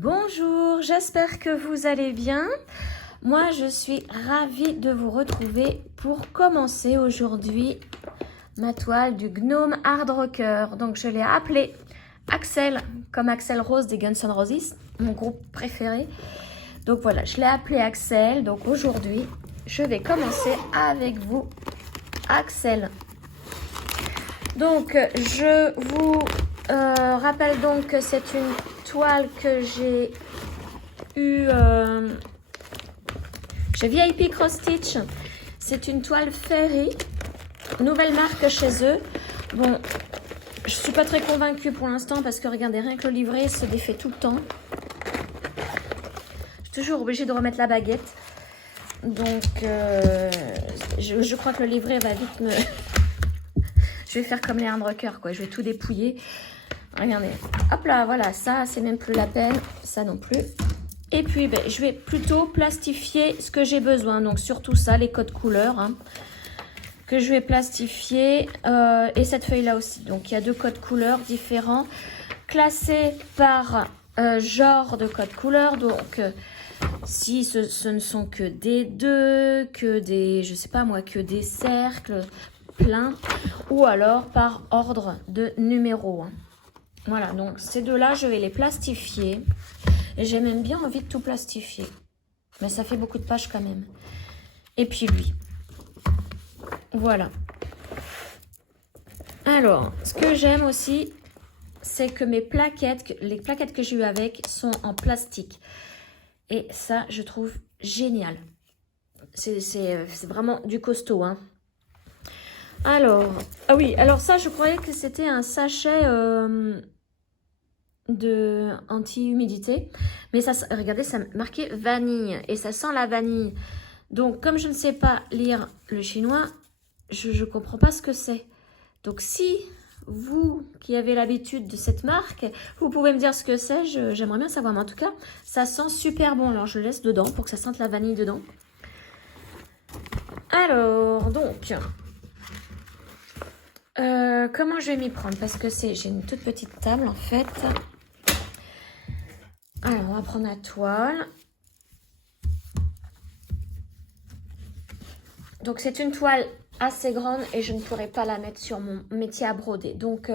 Bonjour, j'espère que vous allez bien. Moi, je suis ravie de vous retrouver pour commencer aujourd'hui ma toile du Gnome Hard Rocker. Donc, je l'ai appelé Axel, comme Axel Rose des Guns N' Roses, mon groupe préféré. Donc voilà, je l'ai appelé Axel. Donc aujourd'hui, je vais commencer avec vous, Axel. Donc, je vous rappelle donc que c'est une toile que j'ai eu chez VIP Cross Stitch. C'est une toile Fairy, nouvelle marque chez eux. Bon, je suis pas très convaincue pour l'instant parce que regardez, rien que le livret se défait tout le temps. Je suis toujours obligée de remettre la baguette. Donc, je crois que le livret va vite me... Je vais faire comme les hardrockers, quoi. Je vais tout dépouiller. Regardez. Hop là, voilà. Ça, c'est même plus la peine. Ça non plus. Et puis, ben, je vais plutôt plastifier ce que j'ai besoin. Donc, surtout ça, les codes couleurs. Hein, que je vais plastifier. Et cette feuille-là aussi. Donc, il y a deux codes couleurs différents. Classés par genre de code couleur. Donc, si ce ne sont que des 2, que des, je sais pas moi, que des cercles pleins, ou alors par ordre de numéro. Voilà, donc ces deux-là, je vais les plastifier. Et j'ai même bien envie de tout plastifier. Mais ça fait beaucoup de pages quand même. Et puis lui. Voilà. Alors, ce que j'aime aussi, c'est que mes plaquettes, les plaquettes que j'ai eues avec, sont en plastique. Et ça, je trouve génial. C'est vraiment du costaud, hein. Alors, ah oui, alors ça, je croyais que c'était un sachet de anti-humidité. Mais ça, regardez, ça marquait vanille. Et ça sent la vanille. Donc, comme je ne sais pas lire le chinois, je ne comprends pas ce que c'est. Donc, si vous qui avez l'habitude de cette marque, vous pouvez me dire ce que c'est, j'aimerais bien savoir. Mais en tout cas, ça sent super bon. Alors, je le laisse dedans pour que ça sente la vanille dedans. Alors, donc... comment je vais m'y prendre? Parce que j'ai une toute petite table en fait. Alors, on va prendre la toile. Donc, c'est une toile assez grande et je ne pourrai pas la mettre sur mon métier à broder. Donc,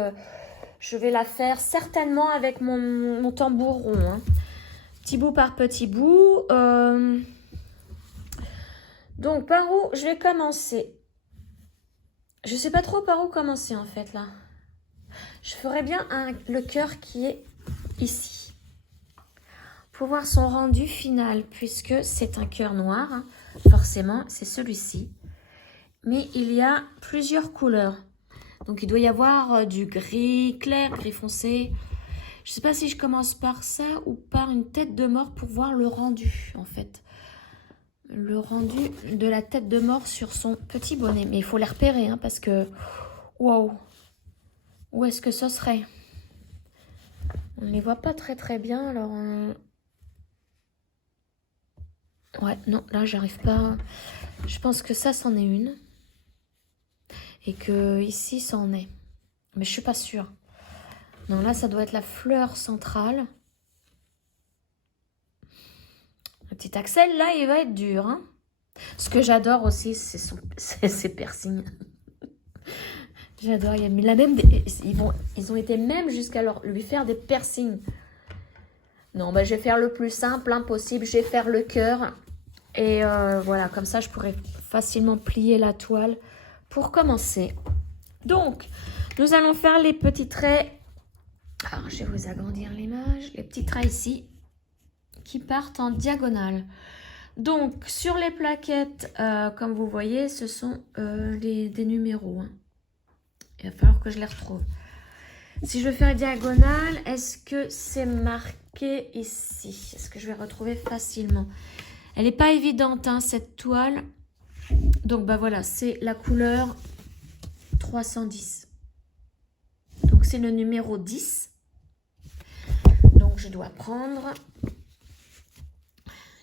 je vais la faire certainement avec mon tambour rond. Hein. Petit bout par petit bout. Donc, par où je vais commencer? Je ne sais pas trop par où commencer en fait là. Je ferais bien le cœur qui est ici. Pour voir son rendu final, puisque c'est un cœur noir, hein, forcément, c'est celui-ci. Mais il y a plusieurs couleurs. Donc, il doit y avoir du gris clair, gris foncé. Je ne sais pas si je commence par ça ou par une tête de mort pour voir le rendu, en fait. Le rendu de la tête de mort sur son petit bonnet. Mais il faut les repérer, hein, parce que... Wow! Où est-ce que ce serait? On ne les voit pas très très bien, alors... Ouais, non, là, j'arrive pas... Je pense que ça, c'en est une. Et que ici, c'en est. Mais je suis pas sûre. Non, là, ça doit être la fleur centrale. Le petit Axel, là, il va être dur. Hein. Ce que j'adore aussi, c'est ses piercings. J'adore. Il a même ils ont été même jusqu'à lui faire des piercings. Non, bah, je vais faire le plus simple hein, possible. Je vais faire le cœur. Et voilà, comme ça, je pourrais facilement plier la toile pour commencer. Donc, nous allons faire les petits traits. Alors, je vais vous agrandir l'image. Les petits traits ici qui partent en diagonale. Donc, sur les plaquettes, comme vous voyez, ce sont des numéros. Hein. Il va falloir que je les retrouve. Si je veux faire diagonale, est-ce que c'est marqué ici? Est-ce que je vais retrouver facilement? Elle n'est pas évidente, hein, cette toile. Donc, bah voilà, c'est la couleur 310. Donc, c'est le numéro 10. Donc, je dois prendre...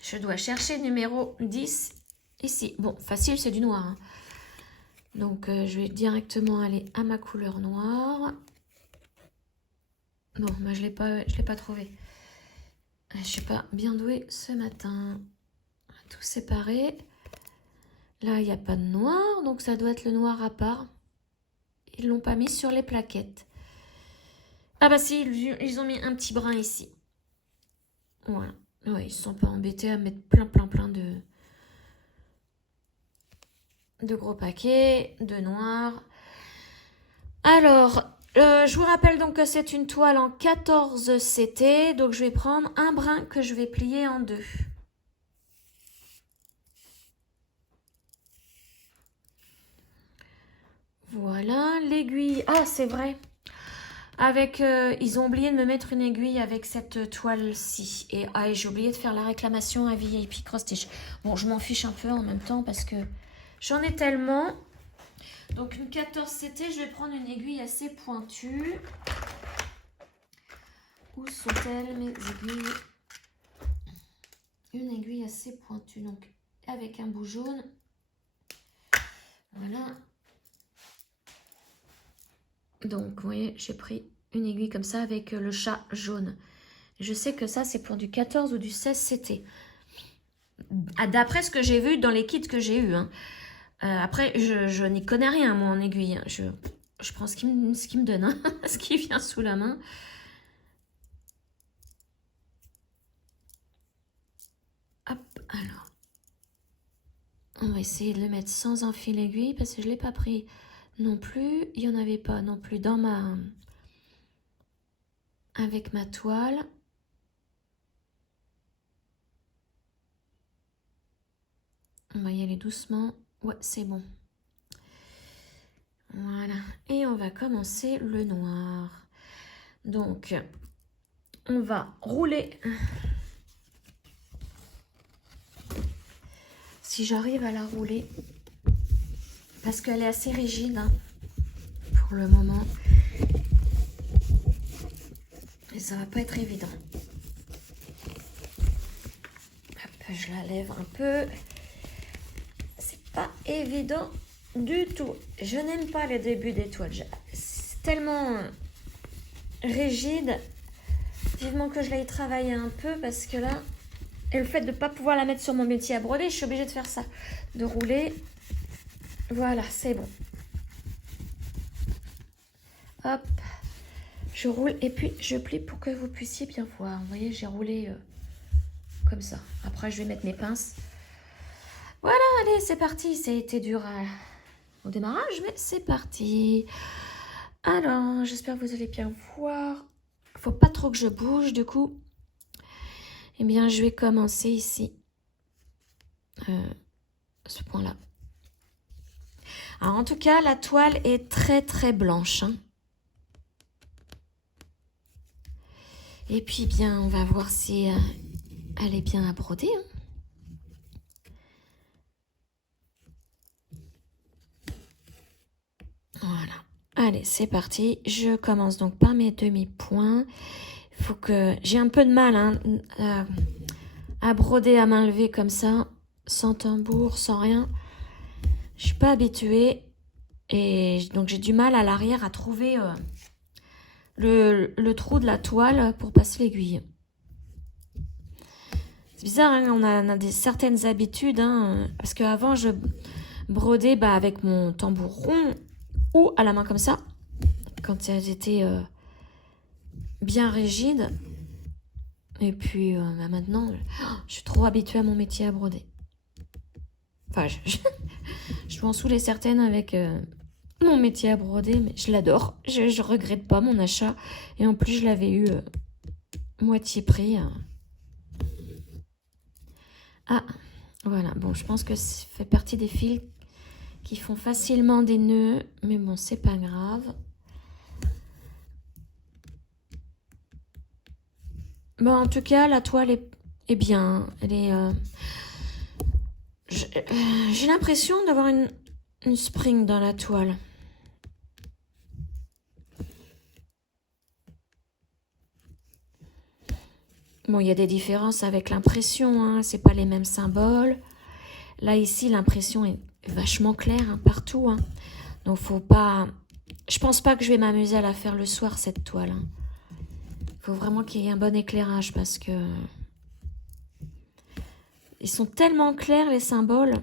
Je dois chercher numéro 10 ici. Bon, facile, c'est du noir. Hein. Donc, je vais directement aller à ma couleur noire. Non, bah, je l'ai pas trouvé. Je suis pas bien douée ce matin. Tout séparé. Là, il n'y a pas de noir, donc ça doit être le noir à part. Ils l'ont pas mis sur les plaquettes. Ah bah si, ils ont mis un petit brin ici. Voilà. Ouais, ils se sont pas embêtés à mettre plein de gros paquets, de noir. Alors, je vous rappelle donc que c'est une toile en 14 CT. Donc, je vais prendre un brin que je vais plier en deux. Voilà, l'aiguille. Ah, c'est vrai. Avec, ils ont oublié de me mettre une aiguille avec cette toile-ci. Et j'ai oublié de faire la réclamation à VIP Cross Stitch. Bon, je m'en fiche un peu en même temps parce que j'en ai tellement. Donc, une 14 CT, je vais prendre une aiguille assez pointue. Où sont-elles, mes aiguilles? Une aiguille assez pointue, donc avec un bout jaune. Voilà. Donc, vous voyez, j'ai pris une aiguille comme ça avec le chat jaune. Je sais que ça, c'est pour du 14 ou du 16 CT. D'après ce que j'ai vu dans les kits que j'ai eu. Hein. Après, je n'y connais rien, moi, en aiguille. Hein. Je prends ce qui me donne, hein, ce qui vient sous la main. Hop, alors. On va essayer de le mettre sans un fil aiguille parce que je ne l'ai pas pris non plus. Il n'y en avait pas non plus dans avec ma toile. On va y aller doucement. Ouais, c'est bon. Voilà. Et on va commencer le noir. Donc, on va rouler. Si j'arrive à la rouler, parce qu'elle est assez rigide hein, pour le moment. Et ça va pas être évident. Hop, je la lève un peu. C'est pas évident du tout. Je n'aime pas les débuts des toiles. C'est tellement rigide. Vivement que je l'aille travailler un peu parce que là, et le fait de ne pas pouvoir la mettre sur mon métier à broder, je suis obligée de faire ça. De rouler. Voilà, c'est bon. Hop. Je roule et puis je plie pour que vous puissiez bien voir. Vous voyez, j'ai roulé comme ça. Après, je vais mettre mes pinces. Voilà, allez, c'est parti. Ça a été dur au démarrage, mais c'est parti. Alors, j'espère que vous allez bien voir. Faut pas trop que je bouge, du coup. Eh bien, je vais commencer ici. Ce point-là. Alors, en tout cas, la toile est très blanche. Hein. Et puis, bien, on va voir si elle est bien à broder. Hein. Voilà. Allez, c'est parti. Je commence donc par mes demi-points. Il faut que... J'ai un peu de mal hein, à broder à main levée comme ça, sans tambour, sans rien. Je suis pas habituée. Et donc, j'ai du mal à l'arrière à trouver le trou de la toile pour passer l'aiguille. C'est bizarre, hein, on a certaines habitudes. Hein, parce qu'avant, je brodais avec mon tambour rond ou à la main comme ça. Quand elles étaient bien rigides. Et puis maintenant, je suis trop habituée à mon métier à broder. Enfin, je dois en saouler certaines avec mon métier à broder, mais je l'adore. Je regrette pas mon achat. Et en plus, je l'avais eu moitié prix. Ah, voilà. Bon, je pense que ça fait partie des fils qui font facilement des nœuds. Mais bon, c'est pas grave. Bon, en tout cas, la toile est bien. Elle est... j'ai l'impression d'avoir une spring dans la toile. Bon, il y a des différences avec l'impression, hein. C'est pas les mêmes symboles. Là, ici, l'impression est vachement claire hein, partout. Hein. Donc, faut pas... Je pense pas que je vais m'amuser à la faire le soir, cette toile. Hein. Faut vraiment qu'il y ait un bon éclairage parce que Ils sont tellement clairs, les symboles.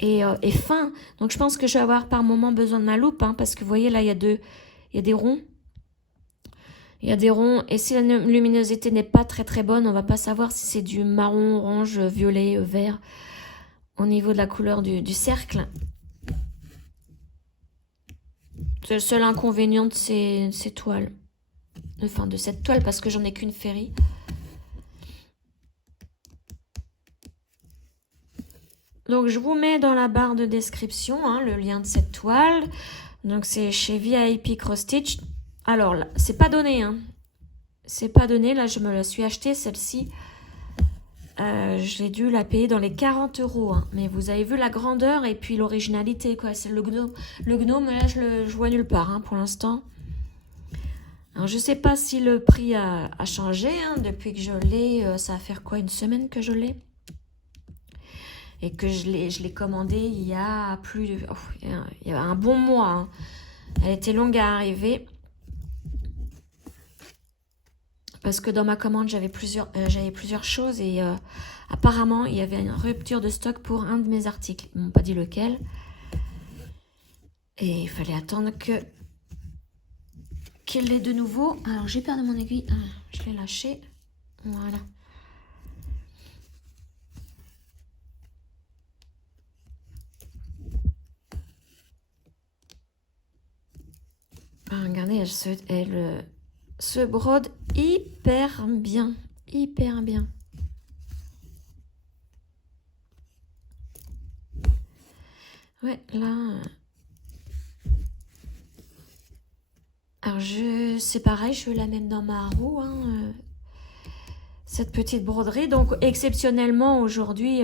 Et fins. Donc, je pense que je vais avoir par moment besoin de ma loupe. Hein, parce que vous voyez, là, il y a des ronds. Il y a des ronds. Et si la luminosité n'est pas très très bonne, on va pas savoir si c'est du marron, orange, violet, vert. Au niveau de la couleur du cercle. C'est le seul inconvénient de ces toiles. Enfin, de cette toile, parce que j'en ai qu'une Ferry. Donc, je vous mets dans la barre de description hein, le lien de cette toile. Donc, c'est chez VIP Cross Stitch. Alors, là, c'est pas donné. Hein. C'est pas donné. Là, je me la suis achetée, celle-ci. J'ai dû la payer dans les 40 €. Hein. Mais vous avez vu la grandeur et puis l'originalité, quoi. C'est le gnome. Le gnome, là, je le vois nulle part hein, pour l'instant. Alors, je sais pas si le prix a changé. Hein, depuis que je l'ai, ça va faire quoi, une semaine que je l'ai? Et que je l'ai commandé il y a plus de... Oh, il y a un bon mois. Hein. Elle était longue à arriver. Parce que dans ma commande, j'avais plusieurs choses. Et apparemment, il y avait une rupture de stock pour un de mes articles. Ils m'ont pas dit lequel. Et il fallait attendre qu'il l'ait de nouveau. Alors, j'ai perdu mon aiguille. Je l'ai lâché. Voilà. Regardez, elle se brode hyper bien. Hyper bien. Ouais, là... Alors, c'est pareil, je la même dans ma roue. Hein, cette petite broderie. Donc, exceptionnellement, aujourd'hui,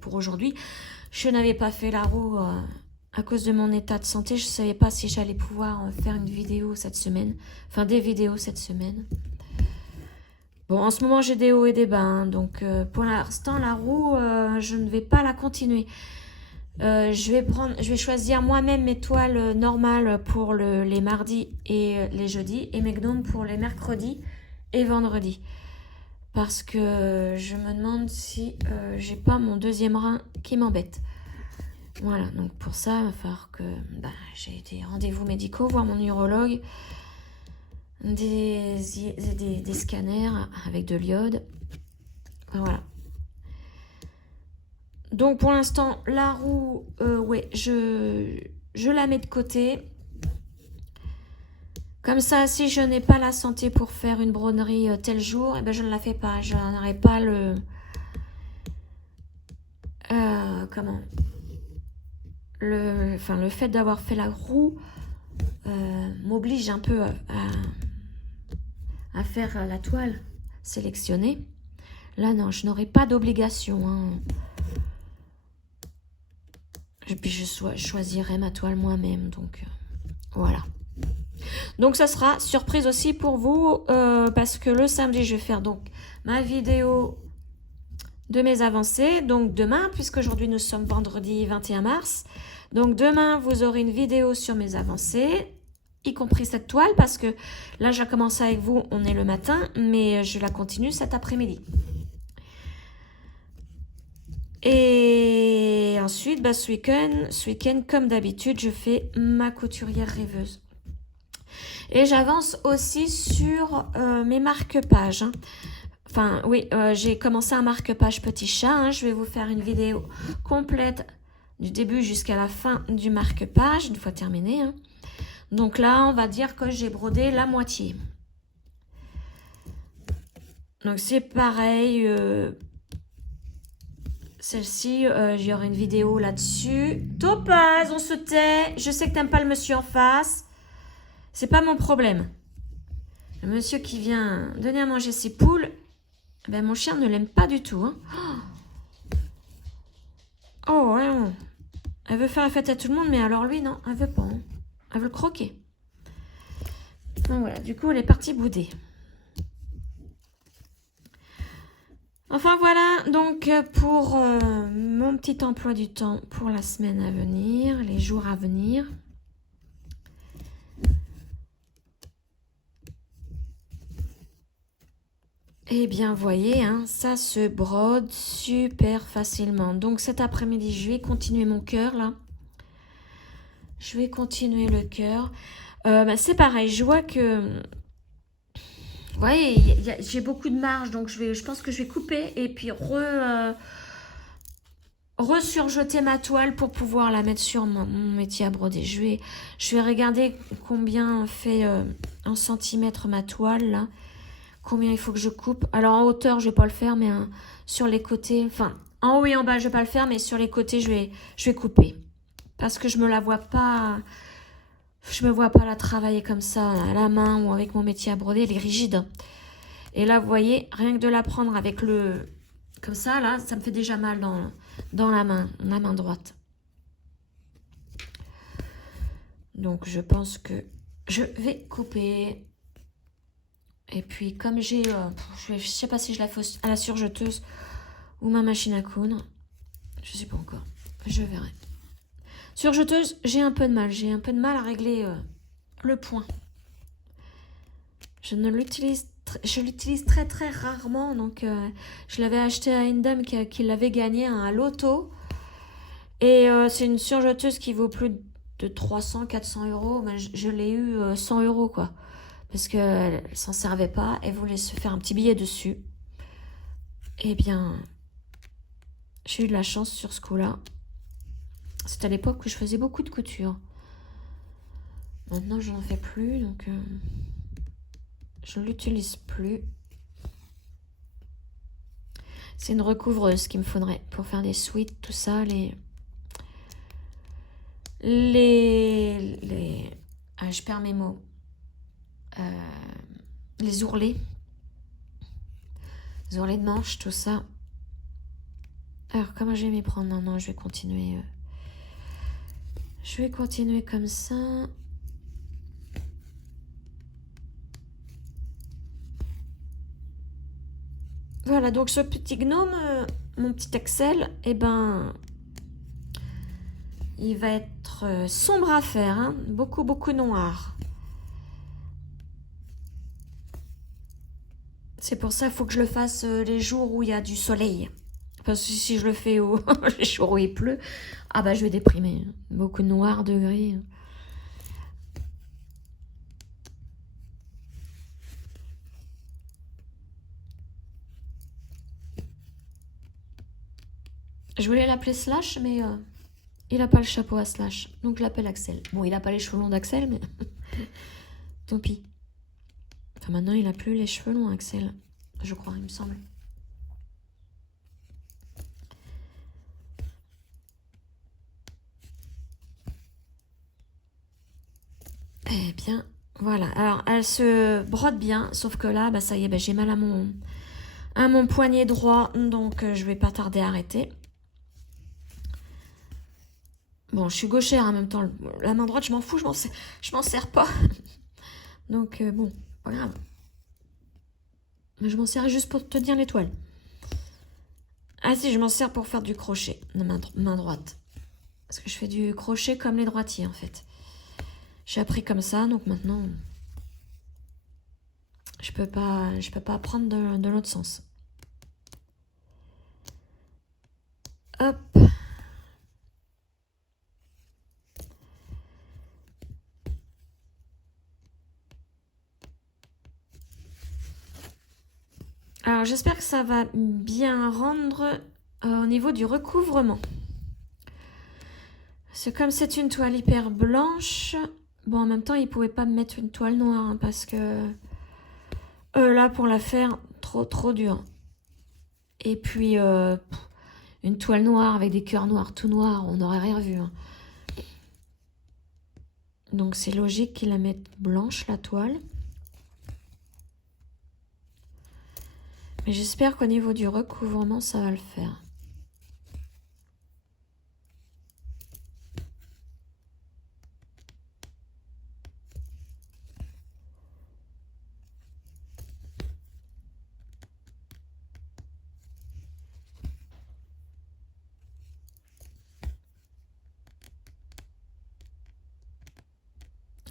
pour aujourd'hui, je n'avais pas fait la roue... à cause de mon état de santé, je ne savais pas si j'allais pouvoir faire une vidéo cette semaine. Enfin, des vidéos cette semaine. Bon, en ce moment, j'ai des hauts et des bas. Hein, donc, pour l'instant, la roue, je ne vais pas la continuer. Je vais choisir moi-même mes toiles normales pour les mardis et les jeudis. Et mes gnomes pour les mercredis et vendredis. Parce que je me demande si j'ai pas mon deuxième rein qui m'embête. Voilà, donc pour ça, il va falloir que j'ai des rendez-vous médicaux, voir mon urologue, des scanners avec de l'iode. Voilà. Donc pour l'instant, la roue, ouais, je la mets de côté. Comme ça, si je n'ai pas la santé pour faire une broderie tel jour, eh ben, je ne la fais pas. Je n'aurai pas le... le fait d'avoir fait la roue m'oblige un peu à faire la toile sélectionnée. Là, non, je n'aurai pas d'obligation. Hein. Et puis, je choisirai ma toile moi-même. Donc, voilà. Donc, ça sera surprise aussi pour vous. Parce que le samedi, je vais faire donc ma vidéo de mes avancées. Donc, demain, puisque aujourd'hui, nous sommes vendredi 21 mars. Donc, demain, vous aurez une vidéo sur mes avancées, y compris cette toile, parce que là, j'ai commencé avec vous, on est le matin, mais je la continue cet après-midi. Et ensuite, ce week-end, comme d'habitude, je fais ma couturière rêveuse. Et j'avance aussi sur mes marque-pages. Hein. Enfin, oui, j'ai commencé un marque-page petit chat. Hein. Je vais vous faire une vidéo complète du début jusqu'à la fin du marque-page, une fois terminé. Hein. Donc là, on va dire que j'ai brodé la moitié. Donc c'est pareil. Celle-ci, j'y aurai une vidéo là-dessus. Topaz, on se tait. Je sais que t'aimes pas le monsieur en face. C'est pas mon problème. Le monsieur qui vient donner à manger ses poules, ben mon chien ne l'aime pas du tout. Hein. Oh, ouais. Elle veut faire la fête à tout le monde, mais alors lui, non, elle veut pas. Hein. Elle veut le croquer. Donc voilà, du coup, elle est partie bouder. Enfin voilà, donc pour mon petit emploi du temps pour la semaine à venir, les jours à venir. Eh bien, voyez, hein, ça se brode super facilement. Donc cet après-midi, je vais continuer mon cœur là. Je vais continuer le cœur. Bah, c'est pareil, je vois que... Vous voyez, j'ai beaucoup de marge, donc je pense que je vais couper et puis resurjeter ma toile pour pouvoir la mettre sur mon métier à broder. Je vais regarder combien fait en centimètres ma toile là. Combien il faut que je coupe. Alors en hauteur, je vais pas le faire, mais sur les côtés, enfin en haut et en bas, je vais pas le faire, mais sur les côtés, je vais couper. Parce que je me vois pas la travailler comme ça, à la main ou avec mon métier à broder, elle est rigide. Et là, vous voyez, rien que de la prendre avec le... Comme ça, là, ça me fait déjà mal dans la main droite. Donc, je pense que je vais couper. Et puis, comme j'ai... je sais pas si je la fais à la surjeteuse ou ma machine à coudre. Je sais pas encore. Je verrai. Surjeteuse, j'ai un peu de mal. J'ai un peu de mal à régler le point. Je l'utilise très très rarement. Donc, je l'avais acheté à une dame qui l'avait gagné à loto. Et c'est une surjeteuse qui vaut plus de 300-400 euros. Mais je l'ai eu 100 euros, quoi. Parce qu'elle s'en servait pas. Elle voulait se faire un petit billet dessus. Eh bien, j'ai eu de la chance sur ce coup-là. C'était à l'époque où je faisais beaucoup de couture. Maintenant, je n'en fais plus, donc je ne l'utilise plus. C'est une recouvreuse qu'il me faudrait pour faire des suites, tout ça, je perds mes mots. Les ourlets. Les ourlets de manche, tout ça. Alors, comment je vais m'y prendre? Non, je vais continuer. Je vais continuer comme ça. Voilà, donc ce petit gnome, mon petit Axel, eh ben, il va être sombre à faire, hein, beaucoup noir. C'est pour ça qu'il faut que je le fasse les jours où il y a du soleil. Parce que si je le fais les jours où il pleut, ah bah je vais déprimer. Beaucoup de noir, de gris. Je voulais l'appeler Slash, mais il n'a pas le chapeau à Slash. Donc je l'appelle Axel. Bon, il n'a pas les cheveux longs d'Axel, mais tant pis. Enfin, maintenant, il n'a plus les cheveux longs, Axel. Je crois, il me semble. Eh bien, voilà. Alors, elle se brode bien, sauf que là, bah, ça y est, bah, j'ai mal à mon poignet droit, donc je vais pas tarder à arrêter. Bon, je suis gauchère en même temps. La main droite, je m'en fous, je m'en sers pas. Donc, bon, pas grave. Mais je m'en sers juste pour tenir l'étoile. Ah si, je m'en sers pour faire du crochet, la main droite. Parce que je fais du crochet comme les droitiers, en fait. J'ai appris comme ça, donc maintenant, je peux pas apprendre de l'autre sens. Hop. Alors, j'espère que ça va bien rendre au niveau du recouvrement. Parce que comme c'est une toile hyper blanche, bon, en même temps, il pouvait pas me mettre une toile noire, hein, parce que là, pour la faire, trop dur. Et puis, une toile noire avec des cœurs noirs, tout noirs, on n'aurait rien vu. Hein. Donc, c'est logique qu'il la mette blanche, la toile. Mais j'espère qu'au niveau du recouvrement, ça va le faire.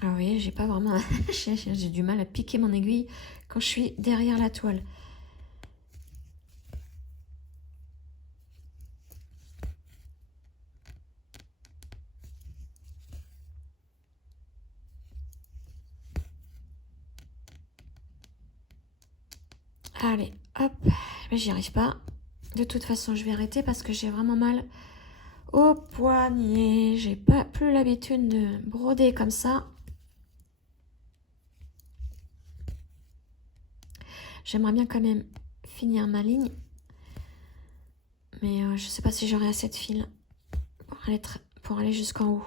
Ah oui, j'ai pas vraiment... j'ai du mal à piquer mon aiguille quand je suis derrière la toile. Allez, hop. Mais j'y arrive pas. De toute façon, je vais arrêter parce que j'ai vraiment mal au poignet. J'ai pas plus l'habitude de broder comme ça. J'aimerais bien quand même finir ma ligne. Mais je sais pas si j'aurai assez de fil pour aller jusqu'en haut.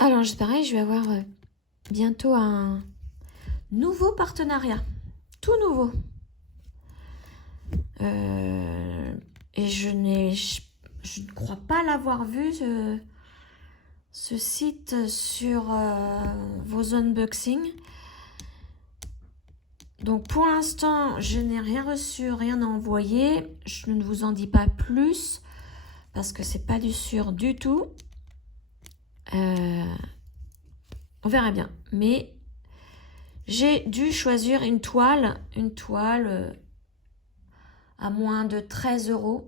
Alors, pareil, je vais avoir bientôt un nouveau partenariat. Tout nouveau. Et je ne crois pas l'avoir vu, ce site sur vos unboxings. Donc, pour l'instant, je n'ai rien reçu, rien à envoyer. Je ne vous en dis pas plus parce que c'est pas du sûr du tout. On verra bien. Mais j'ai dû choisir une toile à moins de 13 €.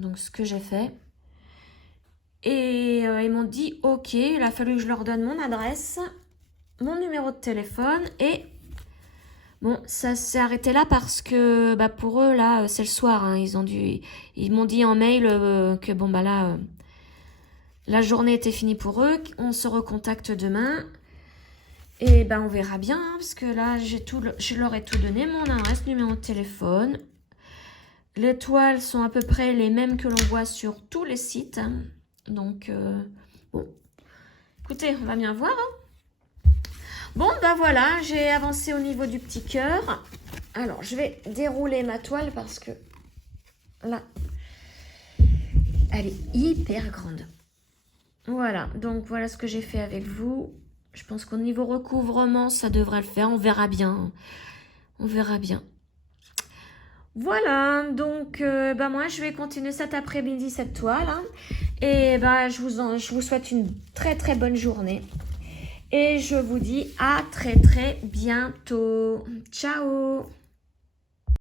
Donc, ce que j'ai fait. Et ils m'ont dit OK. Il a fallu que je leur donne mon adresse, mon numéro de téléphone. Et bon, ça s'est arrêté là parce que pour eux, là, c'est le soir. Hein, ils m'ont dit en mail que bon, là, la journée était finie pour eux. On se recontacte demain. Et on verra bien, hein, parce que là, je leur ai tout donné, mon adresse, numéro de téléphone. Les toiles sont à peu près les mêmes que l'on voit sur tous les sites. Hein. Donc, bon. Écoutez, on va bien voir. Hein. Bon, voilà, j'ai avancé au niveau du petit cœur. Alors, je vais dérouler ma toile parce que là, elle est hyper grande. Voilà, donc voilà ce que j'ai fait avec vous. Je pense qu'au niveau recouvrement, ça devrait le faire. On verra bien. On verra bien. Voilà, donc moi, je vais continuer cet après-midi cette toile. Hein, et je vous souhaite une très très bonne journée. Et je vous dis à très très bientôt. Ciao!